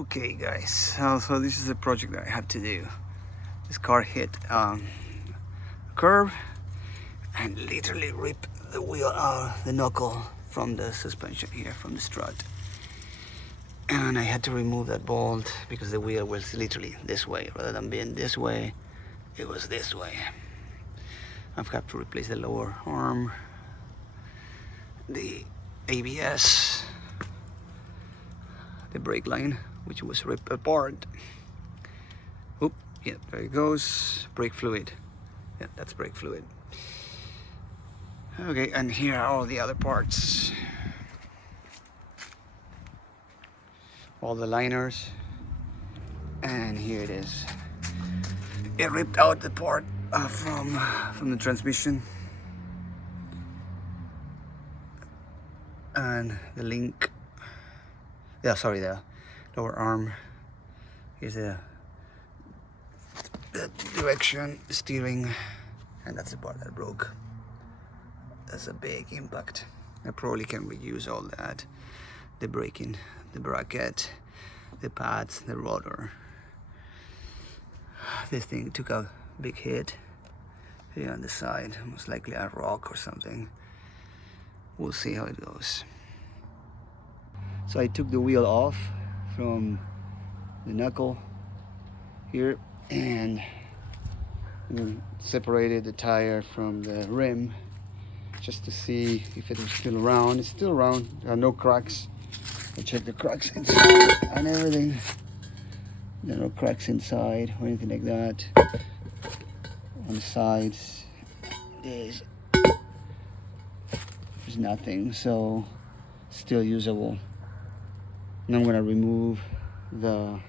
Okay guys, so this is the project that I have to do. This car hit a curve and literally ripped the wheel, the knuckle from the suspension here, from the strut. And I had to remove that bolt because the wheel was literally this way. Rather than being this way, it was this way. I've got to replace the lower arm, the ABS, the brake line, which was ripped apart. Oop, yeah, there it goes. Brake fluid. Yeah, that's brake fluid. Okay, and here are all the other parts. All the liners. And here it is. It ripped out the part from the transmission. And the link. Yeah, sorry, the lower arm. Here's the direction, steering, and that's the part that broke. That's a big impact. I probably can reuse all that. The braking, the bracket, the pads, the rotor. This thing took a big hit here on the side, most likely a rock or something. We'll see how it goes. So I took the wheel off from the knuckle here and separated the tire from the rim just to see if it was still around. It's still around. There are no cracks. I checked the cracks inside and everything. There are no cracks inside or anything like that. On the sides, there's nothing, so still usable. And I'm gonna remove the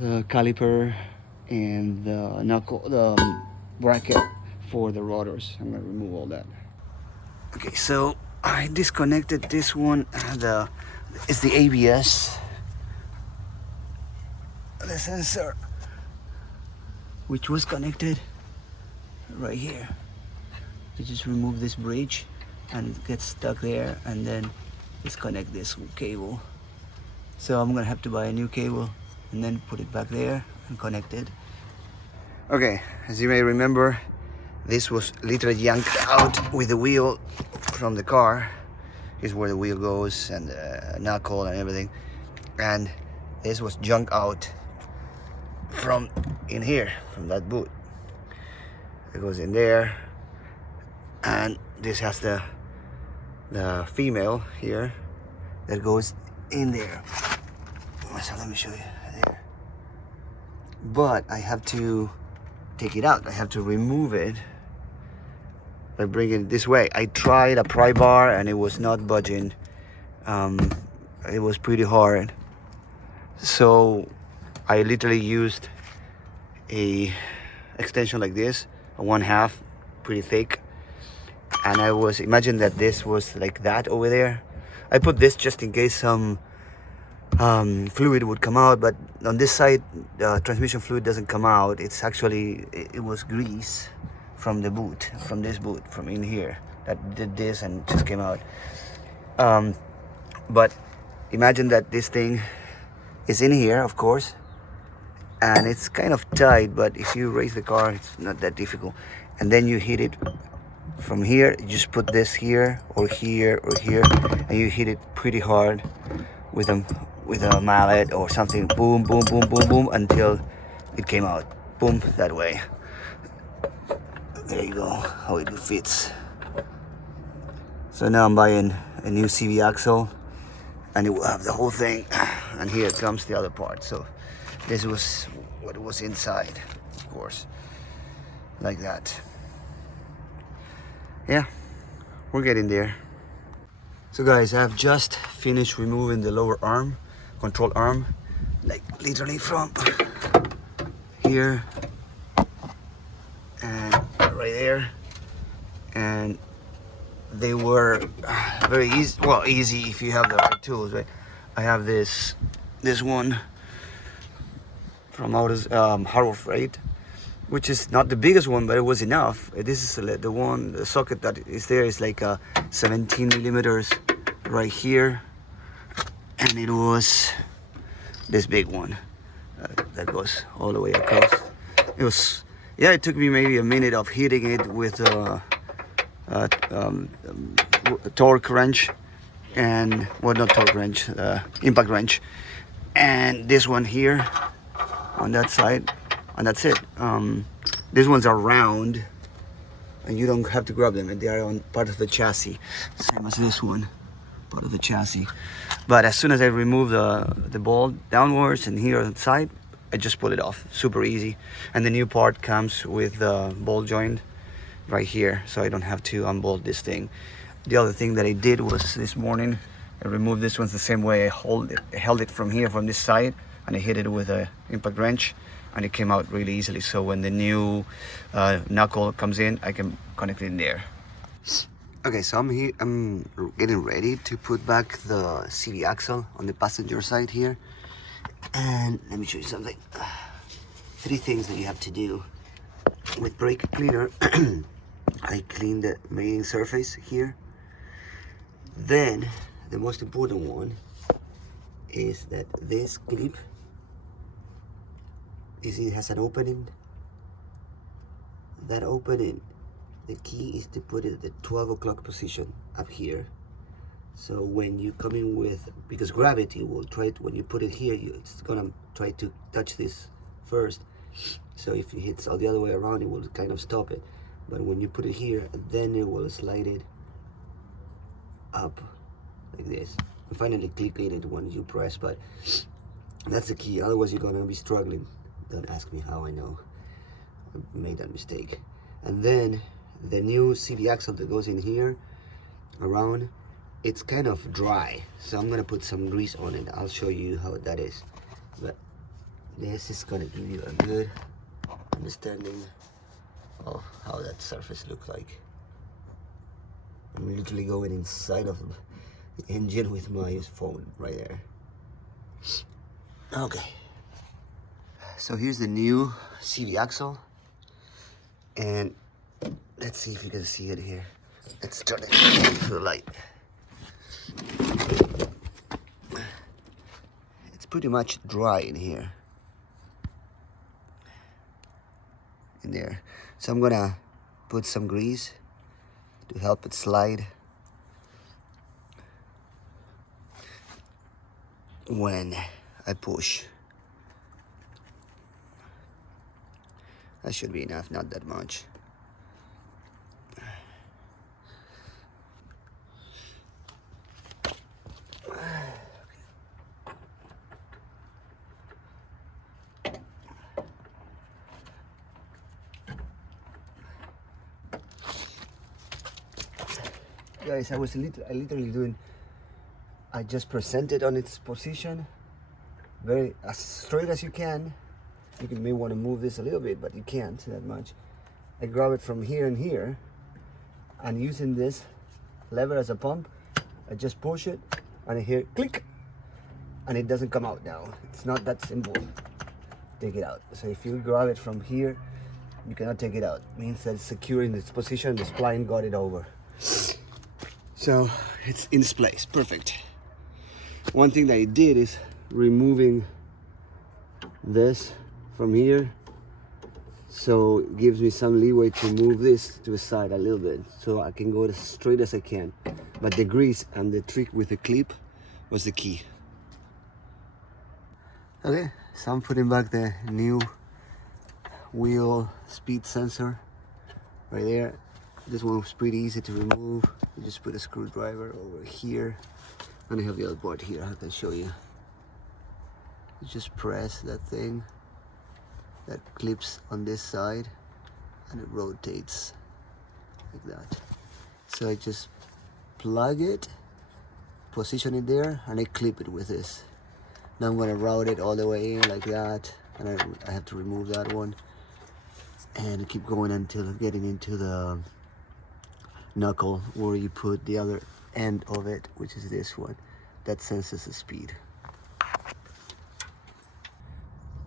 caliper and the knuckle, the bracket for the rotors. I'm gonna remove all that. Okay, so I disconnected this one. It's the ABS, the sensor, which was connected right here. You just remove this bridge and it gets stuck there, and then disconnect this cable. So I'm gonna have to buy a new cable and then put it back there and connect it. Okay, as you may remember, this was literally yanked out with the wheel from the car. Here's where the wheel goes and the knuckle and everything. And this was junked out from in here, from that boot. It goes in there, and this has the female here that goes in there. So let me show you there. But I have to take it out. I have to remove it by bringing it this way. I tried a pry bar and it was not budging. It was pretty hard. So I literally used a extension like this, a 1/2, pretty thick. And I was, imagine that this was like that over there. I put this just in case some fluid would come out, but on this side, the transmission fluid doesn't come out. It's actually, it was grease from the boot, from this boot, from in here, that did this and just came out. But imagine that this thing is in here, of course, and it's kind of tight, but if you raise the car, it's not that difficult. And then you hit it from here. You just put this here or here or here, and you hit it pretty hard with a mallet or something. Boom, boom, boom, boom, boom, until it came out. Boom, that way. There you go, how it fits. So now I'm buying a new CV axle, and it will have the whole thing. And here comes the other part. So this was what was inside, of course, like that. Yeah, we're getting there. So guys, I've just finished removing the lower arm, control arm, like literally from here and right there. And they were very easy, well, easy if you have the right tools, right? I have this one from Harbor Freight, which is not the biggest one, but it was enough. This is the socket that is there is like 17 millimeters right here, and it was this big one that goes all the way across. It was, yeah, it took me maybe a minute of hitting it with a torque wrench, and well, not torque wrench, impact wrench, and this one here on that side, and that's it. These ones are round and you don't have to grab them, and they are on part of the chassis, same as this one, part of the chassis. But as soon as I remove the ball downwards and here on the side, I just pull it off, super easy. And the new part comes with the ball joint right here, so I don't have to unbolt this thing. The other thing that I did was this morning, I removed this one the same way. I held it from here, from this side, and I hit it with a impact wrench, and it came out really easily. So when the new knuckle comes in, I can connect it in there. Okay, so I'm here. I'm getting ready to put back the CV axle on the passenger side here, and let me show you something. 3 things that you have to do with brake cleaner. I clean the mating surface here. Then the most important one is that this clip, it has an opening. That opening, the key is to put it at the 12 o'clock position up here. So when you come in with, because gravity will try to, when you put it here, it's gonna try to touch this first. So if it hits all the other way around, it will kind of stop it. But when you put it here, then it will slide it up like this. And finally click it when you press, but that's the key. Otherwise you're gonna be struggling. Don't ask me how I know. I made that mistake. And then the new CV axle that goes in here around, it's kind of dry, so I'm gonna put some grease on it. I'll show you how that is, but this is gonna give you a good understanding of how that surface looks like. I'm literally going inside of the engine with my phone right there. Okay, so here's the new CV axle, and let's see if you can see it here. Let's turn it to the light. It's pretty much dry in here, in there. So I'm gonna put some grease to help it slide when I push. That should be enough, not that much. Guys, I literally doing, I just present it on its position, very as straight as you can. You may want to move this a little bit, but you can't that much. I grab it from here and here, and using this lever as a pump, I just push it, and I hear click, and it doesn't come out now. It's not that simple. Take it out. So if you grab it from here, you cannot take it out. It means that it's secure in its position. The spline got it over. So it's in its place, perfect. One thing that I did is removing this from here, so it gives me some leeway to move this to the side a little bit, so I can go as straight as I can. But the grease and the trick with the clip was the key. Okay, so I'm putting back the new wheel speed sensor right there. This one was pretty easy to remove. You just put a screwdriver over here, and I have the other part here. I can show you. You just press that thing that clips on this side, and it rotates like that. So I just plug it, position it there, and I clip it with this. Now I'm gonna route it all the way in like that, and I have to remove that one and keep going until getting into the knuckle where you put the other end of it, which is this one that senses the speed.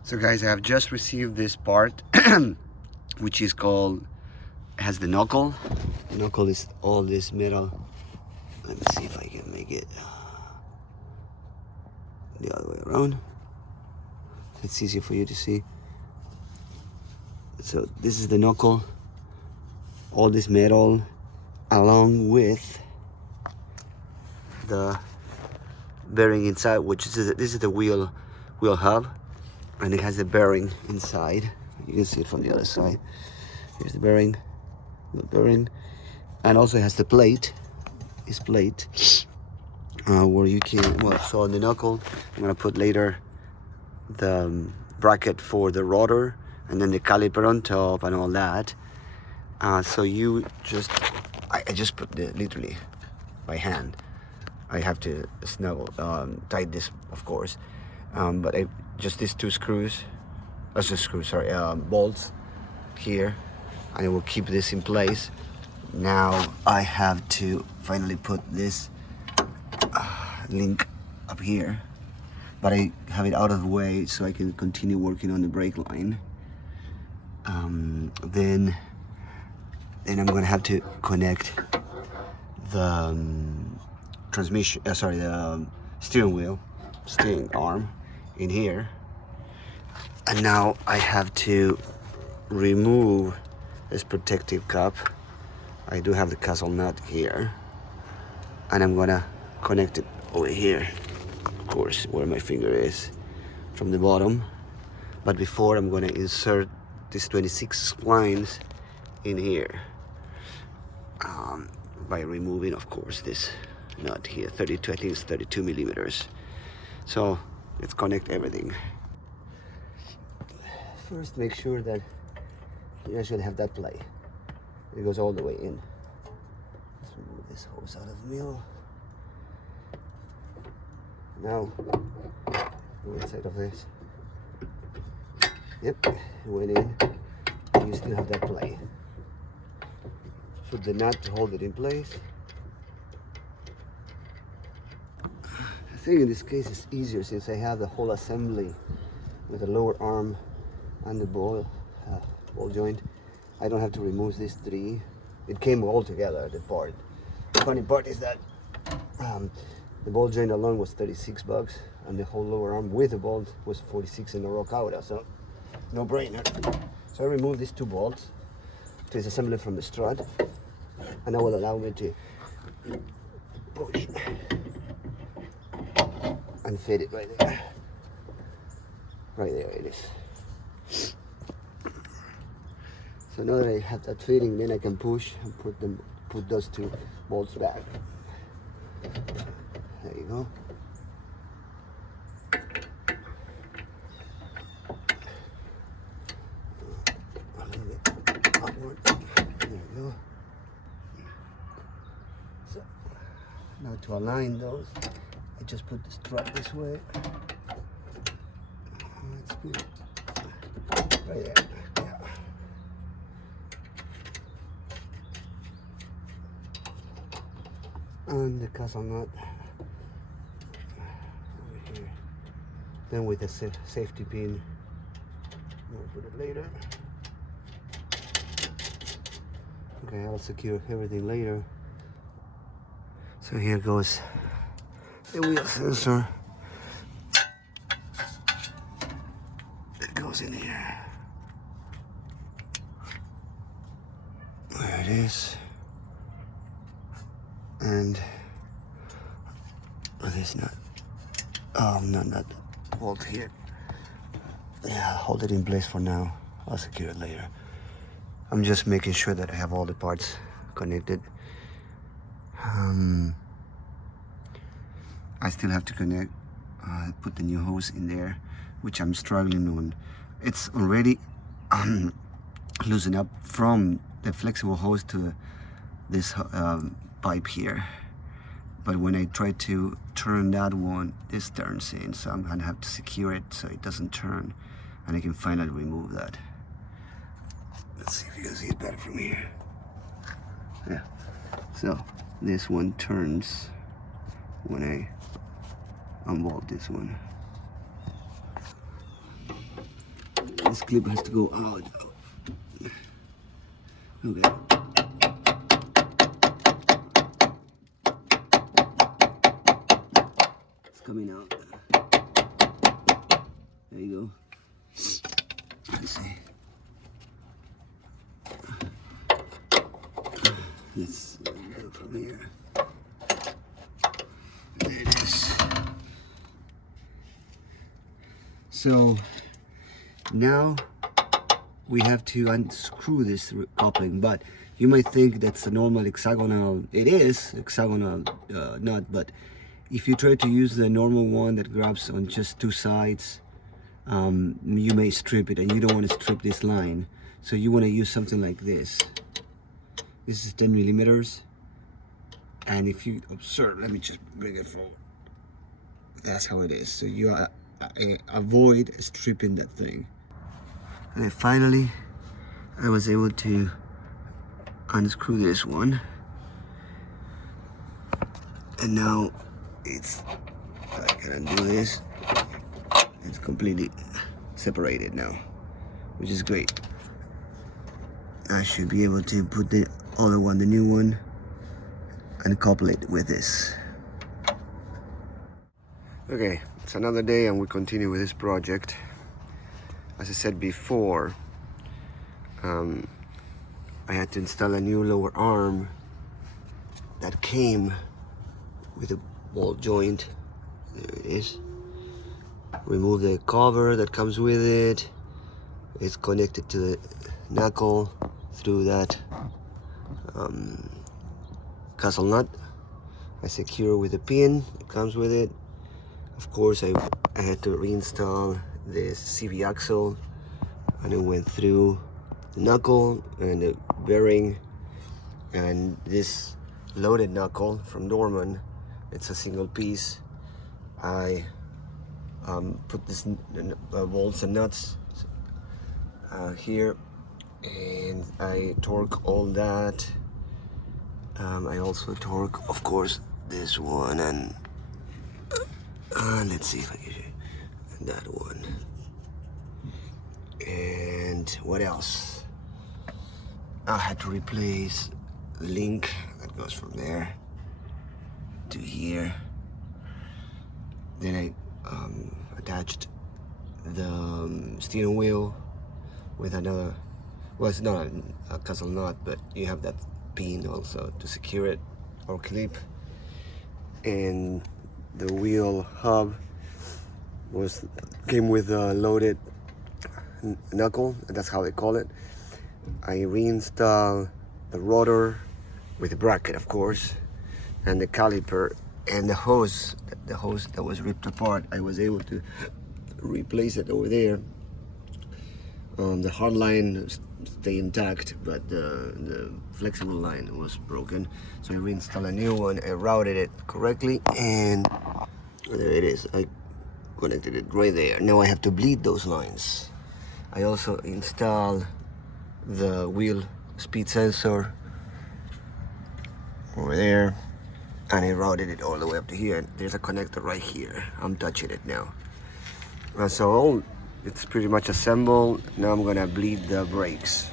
So guys, I have just received this part which is called, has the knuckle. The knuckle is all this metal. Let me see if I can make it. around. It's easier for you to see. So this is the knuckle, all this metal, along with the bearing inside, which is this is the wheel hub, and it has the bearing inside. You can see it from the other side. Here's the bearing, and also it has the plate. This plate where you can, well, so on the knuckle, I'm gonna put later the bracket for the rotor, and then the caliper on top and all that. So you just, I just put the literally by hand. I have to snuggle, tight this, of course, but I just these two screws, that's just screws, sorry, bolts here, and it will keep this in place. Now I have to finally put this link up here, but I have it out of the way so I can continue working on the brake line. Then I'm gonna have to connect the transmission, the steering arm in here. And now I have to remove this protective cup. I do have the castle nut here, and I'm gonna connect it over here, of course, where my finger is, from the bottom. But before, I'm gonna insert these 26 splines in here by removing, of course, this nut here, 32, I think it's 32 millimeters. So let's connect everything. First, make sure that you should have that play. It goes all the way in. Let's remove this hose out of the middle. Now, go inside of this. Yep, it went in. You still have that play. Put the nut to hold it in place. I think in this case it's easier since I have the whole assembly with the lower arm and the ball joint. I don't have to remove these three. It came all together, the part. The funny part is that the ball joint alone was $36, and the whole lower arm with the bolt was 46 in the raw cauda, so no brainer. So I removed these two bolts to disassemble it from the strut, and that will allow me to push and fit it right there. Right there it is. So now that I have that fitting, then I can push and put those two bolts back. There you go. A little bit upward. There you go. So now to align those, I just put the strut this way. Let's put it right there. And the castle nut over here. Then with the safety pin, I'll put it later. Okay, I'll secure everything later. So here goes the wheel sensor. It goes in here. There it is. And this nut, not bolt here. Yeah, I'll hold it in place for now. I'll secure it later. I'm just making sure that I have all the parts connected. I still have to connect, put the new hose in there, which I'm struggling on. It's already loosened up from the flexible hose to this pipe here, but when I try to turn that one, this turns in, so I'm gonna have to secure it so it doesn't turn, and I can finally remove that. Let's see if you can see it better from here. Yeah, so this one turns when I unbolt this one. This clip has to go out. Okay. Coming out. There you go. Let's see. Let's go from here. There it is. So now we have to unscrew this coupling, but you might think that's a normal hexagonal. It is hexagonal nut, but if you try to use the normal one that grabs on just two sides, you may strip it, and you don't want to strip this line. So you want to use something like this. This is 10 millimeters, and if you observe, let me just bring it forward. That's how it is. So you avoid stripping that thing. And then finally, I was able to unscrew this one, and now I can undo this. It's completely separated now, which is great. I should be able to put the other one, the new one, and couple it with this. Okay, it's another day and we continue with this project. As I said before, I had to install a new lower arm that came with a ball joint. There it is. Remove the cover that comes with it. It's connected to the knuckle through that castle nut. I secure with a pin that comes with it. Of course, I had to reinstall the CV axle, and it went through the knuckle and the bearing, and this loaded knuckle from Dorman. It's a single piece. I put this bolts and nuts here, and I torque all that. I also torque, of course, this one, and let's see if I can show you that one. And what else? I had to replace the link that goes from there to here. Then I attached the steering wheel with another, well, it's not a castle nut, but you have that pin also to secure it or clip. And the wheel hub came with a loaded knuckle, and that's how they call it. I reinstalled the rotor with the bracket, of course, and the caliper, and the hose that was ripped apart. I was able to replace it over there. The hard line stayed intact, but the flexible line was broken. So I reinstalled a new one. I routed it correctly, and there it is. I connected it right there. Now I have to bleed those lines. I also installed the wheel speed sensor over there, and I routed it all the way up to here. There's a connector right here. I'm touching it now. So it's pretty much assembled. Now I'm gonna bleed the brakes.